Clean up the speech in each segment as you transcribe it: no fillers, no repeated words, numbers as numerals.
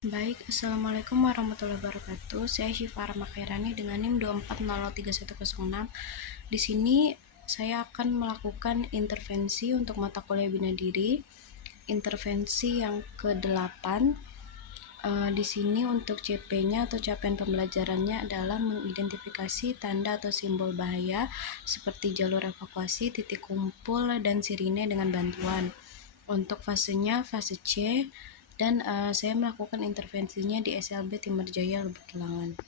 Baik, Assalamualaikum warahmatullahi wabarakatuh. Saya Syifa Rahmakairani dengan NIM 2403106. Di sini saya akan melakukan intervensi untuk mata kuliah bina diri. Intervensi yang ke-8. Di sini untuk CP-nya atau capaian pembelajarannya adalah mengidentifikasi tanda atau simbol bahaya seperti jalur evakuasi, titik kumpul, dan sirine dengan bantuan. Untuk fasenya fase C, dan saya melakukan intervensinya di SLB Timurjaya Lubuk Kilangan.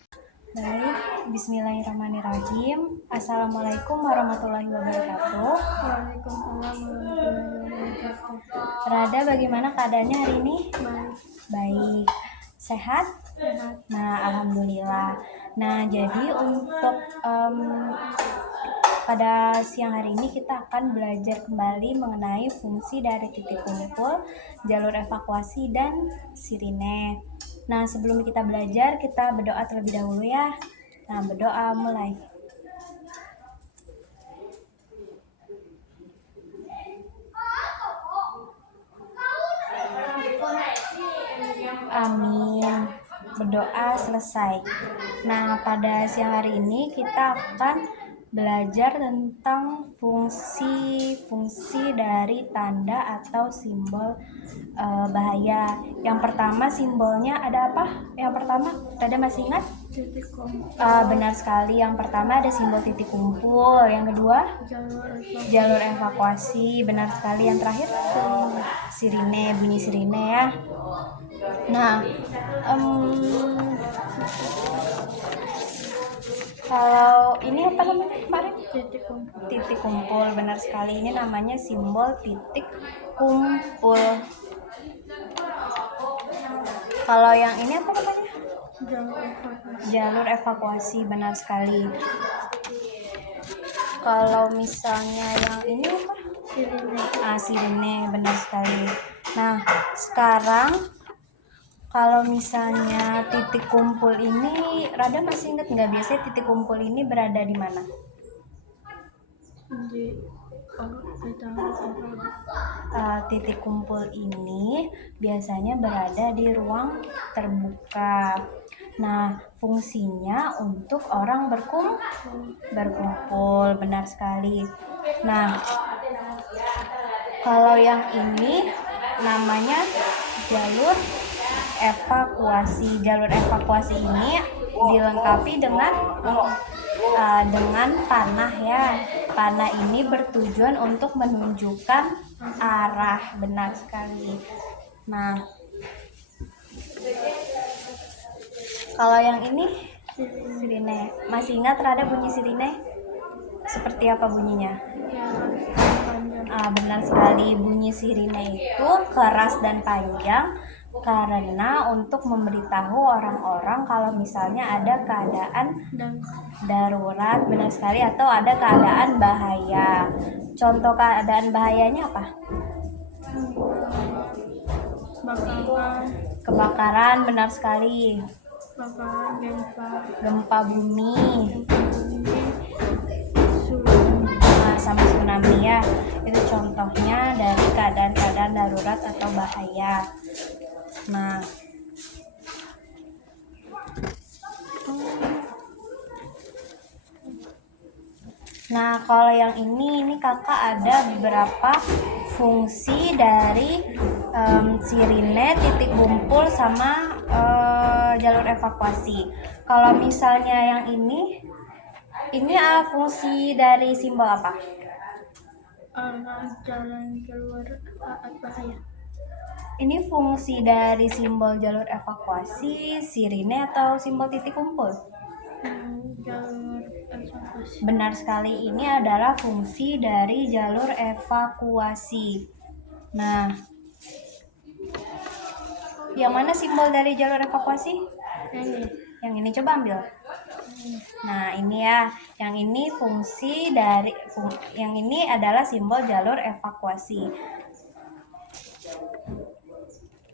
Baik, bismillahirrahmanirrahim. Assalamualaikum warahmatullahi wabarakatuh. Waalaikumsalam warahmatullahi wabarakatuh. Rada, bagaimana keadaannya hari ini? Baik, Baik, sehat? sehat. Nah, alhamdulillah. Nah, jadi untuk pada siang hari ini kita akan belajar kembali mengenai fungsi dari titik kumpul, jalur evakuasi, dan sirine. Nah, sebelum kita belajar, kita berdoa terlebih dahulu ya. Nah, berdoa mulai. Amin. Berdoa selesai. Nah, pada siang hari ini kita akan belajar tentang fungsi-fungsi dari tanda atau simbol bahaya. Yang pertama simbolnya ada apa? Yang pertama, Rada masih ingat? Titik kumpul, Benar sekali. Yang pertama ada simbol titik kumpul. Yang kedua, jalur evakuasi. Benar sekali. Yang terakhir, sirine, bunyi sirine ya. Nah, kalau ini apa namanya kemarin? titik kumpul. Titik kumpul, benar sekali. Ini namanya simbol titik kumpul. Kalau yang ini apa namanya? Jalur evakuasi. Jalur evakuasi, benar sekali. Kalau misalnya yang ini apa? Sirine. Sirine, benar sekali. Nah, sekarang kalau misalnya titik kumpul ini, Rada masih ingat nggak biasanya titik kumpul ini berada di mana? Di Titik kumpul ini biasanya berada di ruang terbuka. Nah, fungsinya untuk orang berkumpul, benar sekali. Nah, kalau yang ini namanya jalur evakuasi. Jalur evakuasi ini dilengkapi dengan panah ya. Panah ini bertujuan untuk menunjukkan arah, benar sekali. Nah, kalau yang ini sirine. Masih ingat Rada bunyi sirine? Seperti apa bunyinya? Benar sekali, bunyi sirine itu keras dan panjang karena untuk memberitahu orang-orang kalau misalnya ada keadaan darurat, benar sekali, atau ada keadaan bahaya. Contoh keadaan bahayanya apa? Kebakaran, benar sekali. Gempa bumi, sama tsunami ya. Itu contohnya dari keadaan-keadaan darurat atau bahaya. Nah, kalau yang ini kakak ada beberapa fungsi dari sirine, titik kumpul, sama jalur evakuasi. Kalau misalnya yang ini fungsi dari simbol apa? Jalan keluar saat bahaya. Ini fungsi dari simbol jalur evakuasi, sirine, atau simbol titik kumpul? Jalur evakuasi. Benar sekali, ini adalah fungsi dari jalur evakuasi. Nah, yang mana simbol dari jalur evakuasi? Yang ini, coba ambil. Nah, ini ya, yang ini yang ini adalah simbol jalur evakuasi.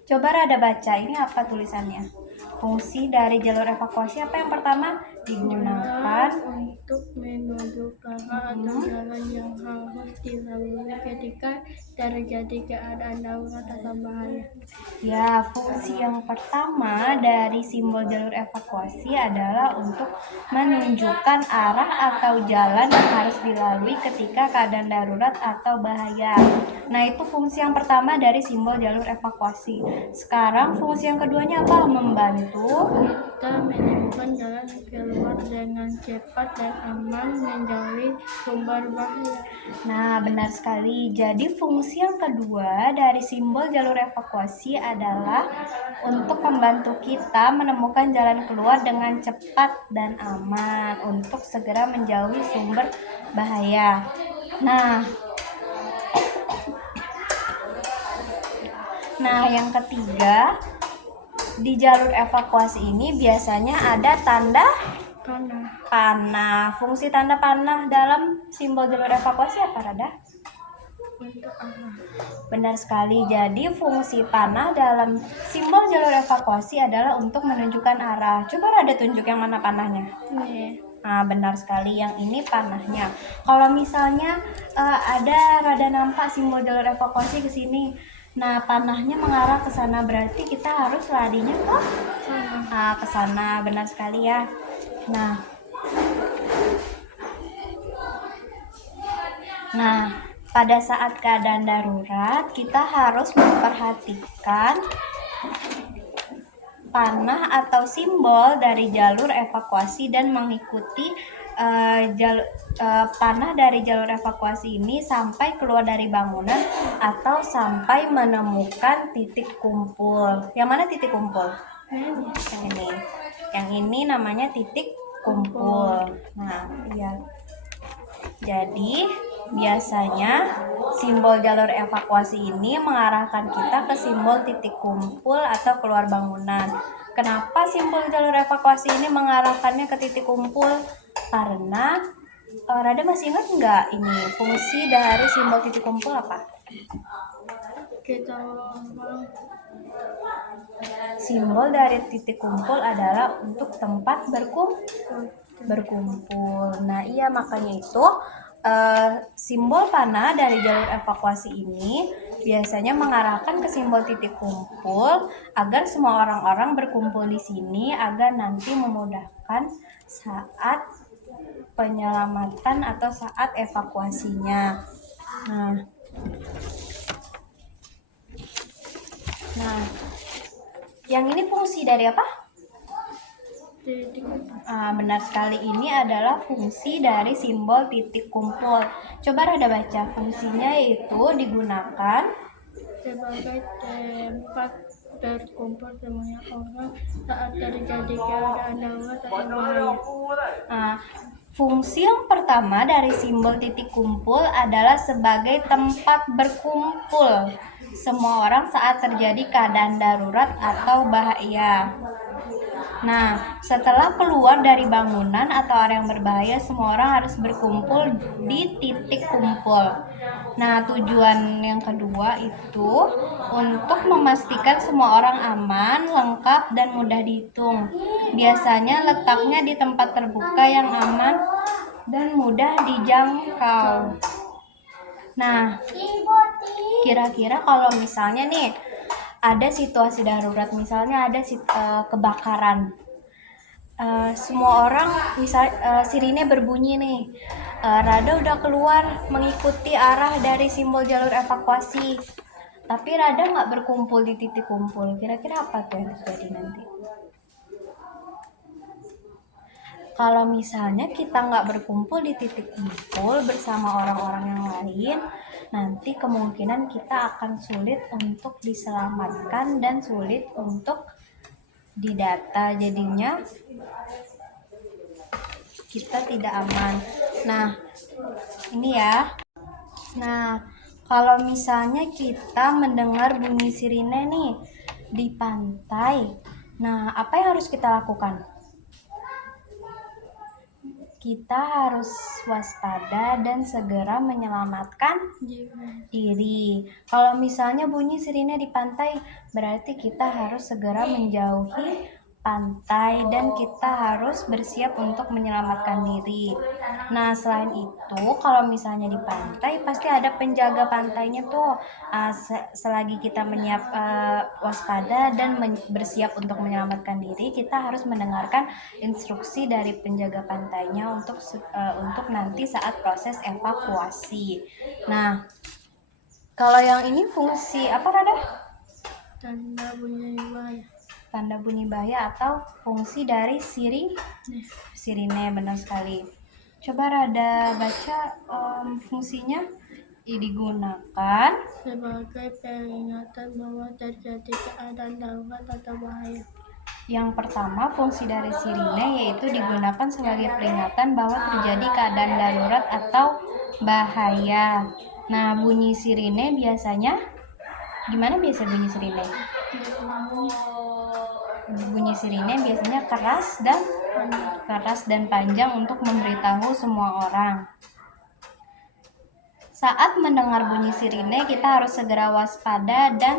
Coba Rada baca, ini apa tulisannya? Fungsi dari jalur evakuasi apa yang pertama? Digunakan untuk menuju arah atau jalan yang harus dilalui ketika terjadi keadaan darurat atau bahaya. Ya, fungsi yang pertama dari simbol jalur evakuasi adalah untuk menunjukkan arah atau jalan yang harus dilalui ketika keadaan darurat atau bahaya. Nah, itu fungsi yang pertama dari simbol jalur evakuasi. Sekarang fungsi yang keduanya apa? Membantu Kita menemukan jalan keluar dengan cepat dan aman menjauhi sumber bahaya. Nah, benar sekali. Jadi, fungsi yang kedua dari simbol jalur evakuasi adalah untuk membantu kita menemukan jalan keluar dengan cepat dan aman untuk segera menjauhi sumber bahaya. Nah, yang ketiga, di jalur evakuasi ini biasanya ada tanda Karena panah. Fungsi tanda panah dalam simbol jalur evakuasi apa, Rada? untuk arah. Benar sekali. Jadi fungsi panah dalam simbol jalur evakuasi adalah untuk menunjukkan arah. Coba Rada tunjuk yang mana panahnya. Ini Nah, benar sekali. Yang ini panahnya. Kalau misalnya ada Rada nampak simbol jalur evakuasi ke sini. Nah, panahnya mengarah ke sana, berarti kita harus larinya ke sana. Benar sekali ya. Nah, pada saat keadaan darurat, kita harus memperhatikan panah atau simbol dari jalur evakuasi dan mengikuti panah dari jalur evakuasi ini sampai keluar dari bangunan atau sampai menemukan titik kumpul. Yang mana titik kumpul? Yang ini. Yang ini namanya titik kumpul. Nah, iya. Jadi, biasanya simbol jalur evakuasi ini mengarahkan kita ke simbol titik kumpul atau keluar bangunan. Kenapa simbol jalur evakuasi ini mengarahkannya ke titik kumpul? Karena Rada masih ingat nggak ini fungsi dari simbol titik kumpul apa? kita Simbol dari titik kumpul adalah untuk tempat berkumpul. Nah, iya makanya itu simbol panah dari jalur evakuasi ini biasanya mengarahkan ke simbol titik kumpul agar semua orang-orang berkumpul di sini agar nanti memudahkan saat penyelamatan atau saat evakuasinya. Nah, yang ini fungsi dari apa? titik Benar sekali, ini adalah fungsi dari simbol titik kumpul. Coba Rada baca, fungsinya yaitu digunakan sebagai tempat berkumpul semuanya orang saat terjadi keadaan darurat atau bahaya. Fungsi yang pertama dari simbol titik kumpul adalah sebagai tempat berkumpul semua orang saat terjadi keadaan darurat atau bahaya. Nah, setelah keluar dari bangunan atau area yang berbahaya, semua orang harus berkumpul di titik kumpul. Nah, tujuan yang kedua itu untuk memastikan semua orang aman, lengkap, dan mudah dihitung. Biasanya letaknya di tempat terbuka yang aman dan mudah dijangkau. Nah, kira-kira kalau misalnya nih ada situasi darurat, misalnya ada kebakaran, semua orang sirine berbunyi nih, Rada udah keluar mengikuti arah dari simbol jalur evakuasi, tapi Rada nggak berkumpul di titik kumpul. Kira-kira apa tuh yang terjadi nanti? Kalau misalnya kita nggak berkumpul di titik kumpul bersama orang-orang yang lain, nanti kemungkinan kita akan sulit untuk diselamatkan dan sulit untuk didata. Jadinya kita tidak aman. Nah, ini ya. Nah, kalau misalnya kita mendengar bunyi sirine nih di pantai, nah apa yang harus kita lakukan? Kita harus waspada dan segera menyelamatkan diri. Kalau misalnya bunyi sirine di pantai, berarti kita harus segera menjauhi pantai dan kita harus bersiap untuk menyelamatkan diri. Nah, selain itu, kalau misalnya di pantai pasti ada penjaga pantainya tuh. Selagi kita waspada dan bersiap untuk menyelamatkan diri, kita harus mendengarkan instruksi dari penjaga pantainya untuk nanti saat proses evakuasi. Nah, kalau yang ini fungsi apa, Rada? Tanda bunyi bahaya. Tanda bunyi bahaya atau fungsi dari sirine, benar sekali. Coba Rada baca fungsinya. Digunakan Sebagai peringatan bahwa terjadi keadaan darurat atau bahaya. Yang pertama, fungsi dari sirine yaitu digunakan sebagai peringatan bahwa terjadi keadaan darurat atau bahaya. Nah, bunyi sirine biasanya gimana biasa bunyi sirine? Bunyi sirine biasanya keras dan panjang untuk memberitahu semua orang. Saat mendengar bunyi sirine, kita harus segera waspada dan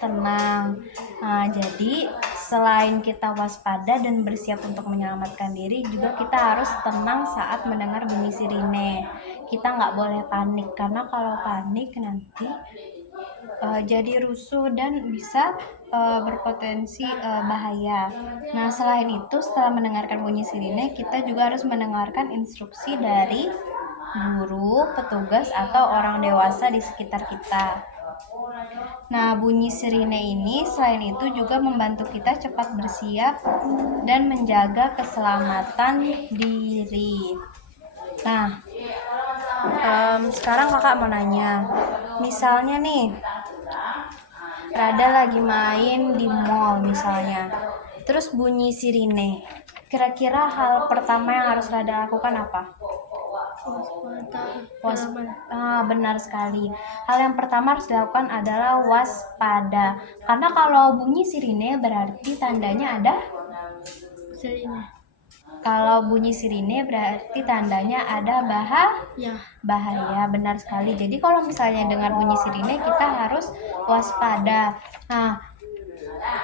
tenang. Nah, jadi selain kita waspada dan bersiap untuk menyelamatkan diri, juga kita harus tenang saat mendengar bunyi sirine. Kita nggak boleh panik, karena kalau panik nanti jadi rusuh dan bisa berpotensi bahaya. Nah, selain itu, setelah mendengarkan bunyi sirine, kita juga harus mendengarkan instruksi dari guru, petugas, atau orang dewasa di sekitar kita. Nah, bunyi sirine ini selain itu juga membantu kita cepat bersiap dan menjaga keselamatan diri. Nah, sekarang kakak mau nanya, misalnya nih, Rada lagi main di mall misalnya, terus bunyi sirine. Kira-kira hal pertama yang harus Rada lakukan apa? Benar sekali. Hal yang pertama harus dilakukan adalah waspada. Karena kalau bunyi sirine berarti tandanya ada. Kalau bunyi sirine berarti tandanya ada bahaya. Benar sekali. Jadi kalau misalnya dengar bunyi sirine, kita harus waspada. Nah,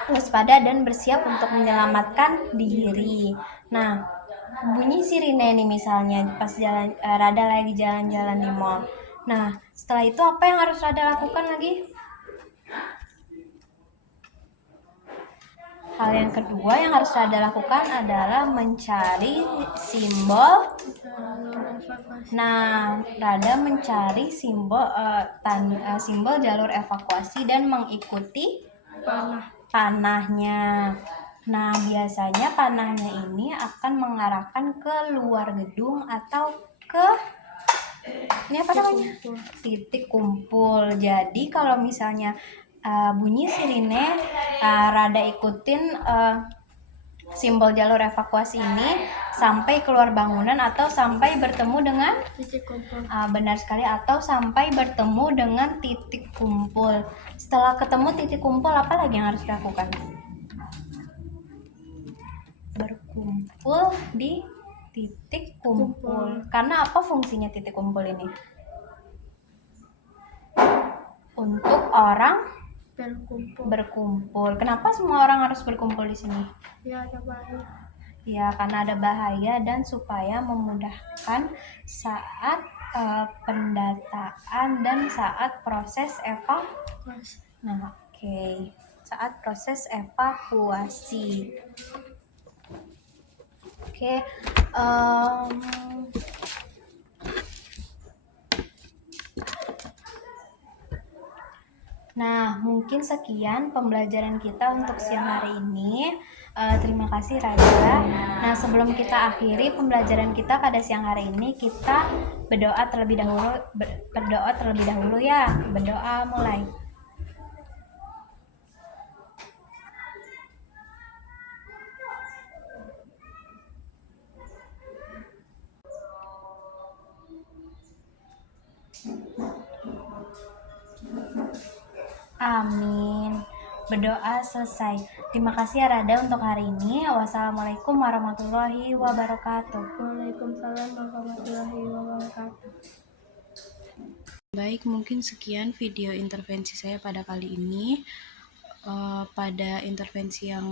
waspada dan bersiap untuk menyelamatkan diri. Nah, bunyi sirine nih misalnya pas Rada lagi jalan-jalan di mall. Nah, setelah itu apa yang harus Rada lakukan lagi? Hal yang kedua yang harus Rada lakukan adalah mencari simbol. Nah, Rada mencari simbol jalur evakuasi dan mengikuti panahnya. Nah, biasanya panahnya ini akan mengarahkan ke luar gedung atau ke titik kumpul. Jadi kalau misalnya bunyi sirine, Rada ikutin simbol jalur evakuasi ini sampai keluar bangunan atau sampai bertemu dengan titik kumpul. Benar sekali, atau sampai bertemu dengan titik kumpul. Setelah ketemu titik kumpul, apa lagi yang harus dilakukan? Berkumpul di titik kumpul. Karena apa fungsinya titik kumpul ini? Untuk orang berkumpul. Kenapa semua orang harus berkumpul di sini? Ya, ada bahaya. Ya, karena ada bahaya dan supaya memudahkan saat pendataan dan saat proses evakuasi. Nah, oke. Saat proses evakuasi. Oke. Nah, mungkin sekian pembelajaran kita untuk siang hari ini. Terima kasih Rada. Nah, sebelum kita akhiri pembelajaran kita pada siang hari ini, kita berdoa terlebih dahulu ya. Berdoa mulai. Amin. Berdoa selesai. Terima kasih ya Rada untuk hari ini. Wassalamualaikum warahmatullahi wabarakatuh. Waalaikumsalam warahmatullahi wabarakatuh. Baik, mungkin sekian video intervensi saya pada kali ini. Pada intervensi yang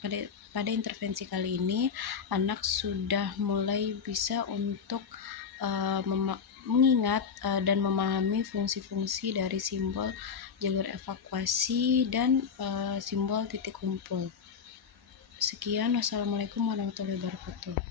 pada intervensi kali ini anak sudah mulai bisa untuk mengingat dan memahami fungsi-fungsi dari simbol jalur evakuasi dan simbol titik kumpul. Sekian, wassalamualaikum warahmatullahi wabarakatuh.